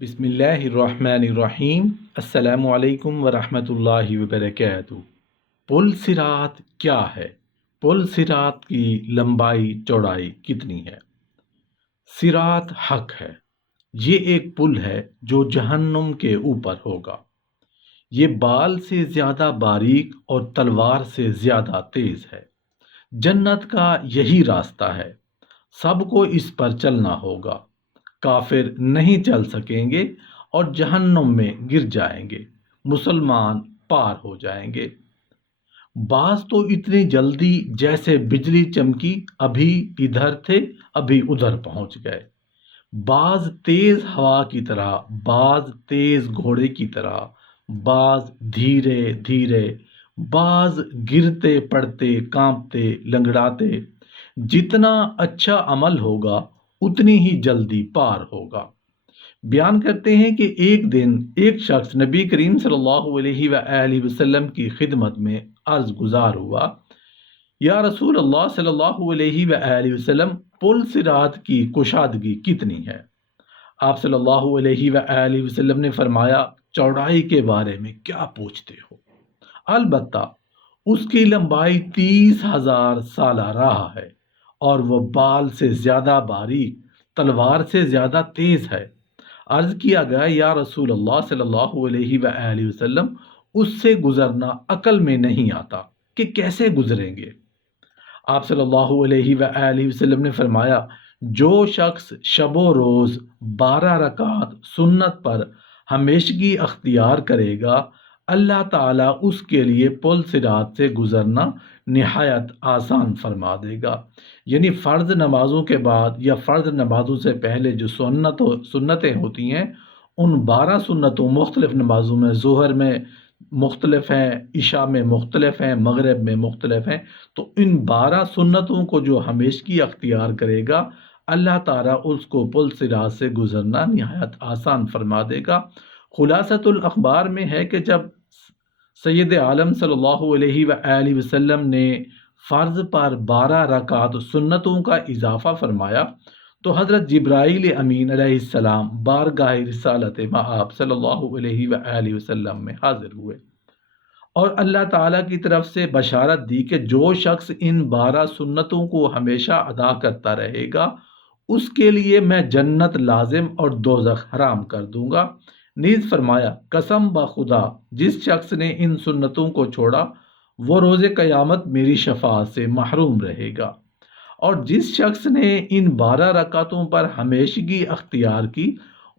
بسم اللہ الرحمن الرحیم۔ السلام علیکم ورحمۃ اللہ وبرکاتہ۔ پل صراط کیا ہے؟ پل صراط کی لمبائی چوڑائی کتنی ہے؟ صراط حق ہے۔ یہ ایک پل ہے جو جہنم کے اوپر ہوگا۔ یہ بال سے زیادہ باریک اور تلوار سے زیادہ تیز ہے۔ جنت کا یہی راستہ ہے۔ سب کو اس پر چلنا ہوگا۔ کافر نہیں چل سکیں گے اور جہنم میں گر جائیں گے۔ مسلمان پار ہو جائیں گے۔ بعض تو اتنی جلدی جیسے بجلی چمکی، ابھی ادھر تھے ابھی ادھر پہنچ گئے۔ بعض تیز ہوا کی طرح، بعض تیز گھوڑے کی طرح، بعض دھیرے دھیرے، بعض گرتے پڑتے کانپتے لنگڑاتے۔ جتنا اچھا عمل ہوگا اتنی ہی جلدی پار ہوگا۔ بیان کرتے ہیں کہ ایک دن ایک شخص نبی کریم صلی اللہ علیہ وآلہ وسلم کی خدمت میں عرض گزار ہوا، یا رسول اللہ صلی اللہ علیہ وآلہ وسلم، پل صراط کی کشادگی کتنی ہے؟ آپ صلی اللہ علیہ وآلہ وسلم نے فرمایا، چوڑائی کے بارے میں کیا پوچھتے ہو؟ البتہ اس کی لمبائی 30,000 سالہ راہ ہے، اور وہ بال سے زیادہ باریک، تلوار سے زیادہ تیز ہے۔ عرض کیا گیا، یا رسول اللہ صلی اللہ علیہ وآلہ وسلم، اس سے گزرنا عقل میں نہیں آتا کہ کیسے گزریں گے؟ آپ صلی اللہ علیہ وآلہ وسلم نے فرمایا، جو شخص شب و روز 12 رکعت سنت پر ہمیشگی اختیار کرے گا، اللہ تعالیٰ اس کے لیے پل صراط سے گزرنا نہایت آسان فرما دے گا۔ یعنی فرض نمازوں کے بعد یا فرض نمازوں سے پہلے جو سنتیں ہوتی ہیں، ان 12 سنتوں مختلف نمازوں میں، ظہر میں مختلف ہیں، عشاء میں مختلف ہیں، مغرب میں مختلف ہیں، تو ان 12 سنتوں کو جو ہمیشگی اختیار کرے گا، اللہ تعالیٰ اس کو پل صراط سے گزرنا نہایت آسان فرما دے گا۔ خلاصۃ الاخبار میں ہے کہ جب سید عالم صلی اللہ علیہ وآلہ وسلم نے فرض پر 12 رکعت سنتوں کا اضافہ فرمایا تو حضرت جبرائیل امین علیہ السلام بارگاہ رسالت مآب صلی اللہ علیہ وآلہ وسلم میں حاضر ہوئے اور اللہ تعالیٰ کی طرف سے بشارت دی کہ جو شخص ان 12 سنتوں کو ہمیشہ ادا کرتا رہے گا، اس کے لیے میں جنت لازم اور دوزخ حرام کر دوں گا۔ نیز فرمایا، قسم بخدا، جس شخص نے ان سنتوں کو چھوڑا وہ روز قیامت میری شفاعت سے محروم رہے گا، اور جس شخص نے ان 12 رکعتوں پر ہمیشگی اختیار کی،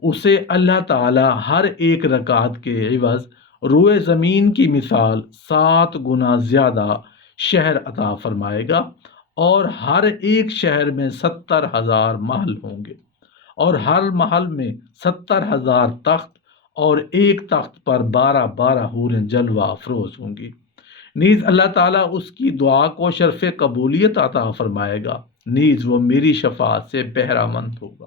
اسے اللہ تعالی ہر ایک رکعت کے عوض روئے زمین کی مثال 7 گنا زیادہ شہر عطا فرمائے گا، اور ہر ایک شہر میں 70,000 محل ہوں گے، اور ہر محل میں 70,000 تخت، اور ایک تخت پر 12 حوریں جلوہ افروز ہوں گی۔ نیز اللہ تعالیٰ اس کی دعا کو شرف قبولیت عطا فرمائے گا، نیز وہ میری شفاعت سے بہرہ مند ہوگا۔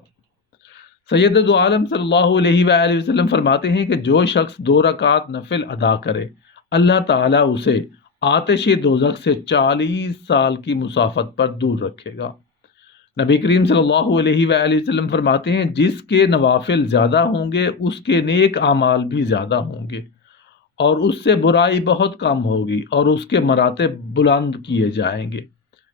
سید دو عالم صلی اللہ علیہ وآلہ وسلم فرماتے ہیں کہ جو شخص 2 رکعت نفل ادا کرے، اللہ تعالیٰ اسے آتش دوزخ سے 40 سال کی مسافت پر دور رکھے گا۔ نبی کریم صلی اللہ علیہ وآلہ وسلم فرماتے ہیں، جس کے نوافل زیادہ ہوں گے اس کے نیک اعمال بھی زیادہ ہوں گے، اور اس سے برائی بہت کم ہوگی، اور اس کے مراتب بلند کیے جائیں گے۔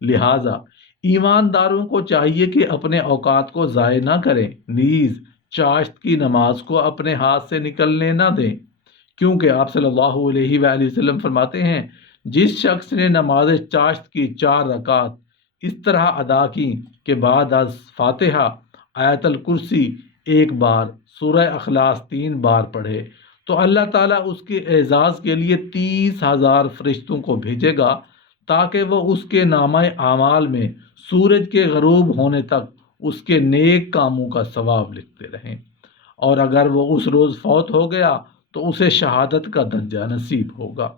لہٰذا ایمانداروں کو چاہیے کہ اپنے اوقات کو ضائع نہ کریں، نیز چاشت کی نماز کو اپنے ہاتھ سے نکلنے نہ دیں، کیونکہ آپ صلی اللہ علیہ وآلہ وسلم فرماتے ہیں، جس شخص نے نماز چاشت کی 4 رکعت اس طرح ادا کی کہ بعد از فاتحہ آیت الکرسی 1 بار، سورہ اخلاص 3 بار پڑھے، تو اللہ تعالیٰ اس کے اعزاز کے لیے 30,000 فرشتوں کو بھیجے گا تاکہ وہ اس کے نامہ اعمال میں سورج کے غروب ہونے تک اس کے نیک کاموں کا ثواب لکھتے رہیں، اور اگر وہ اس روز فوت ہو گیا تو اسے شہادت کا درجہ نصیب ہوگا۔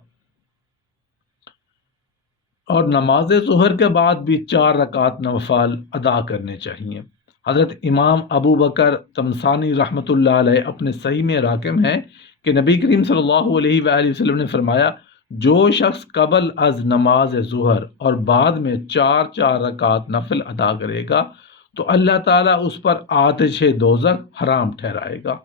اور نماز ظہر کے بعد بھی 4 رکعت نوافل ادا کرنے چاہیے۔ حضرت امام ابو بکر تمسانی رحمۃ اللہ علیہ اپنے صحیح میں راقم ہے کہ نبی کریم صلی اللہ علیہ وآلہ وسلم نے فرمایا، جو شخص قبل از نماز ظہر اور بعد میں 4 رکعت نفل ادا کرے گا تو اللہ تعالیٰ اس پر آتش دوزخ حرام ٹھہرائے گا۔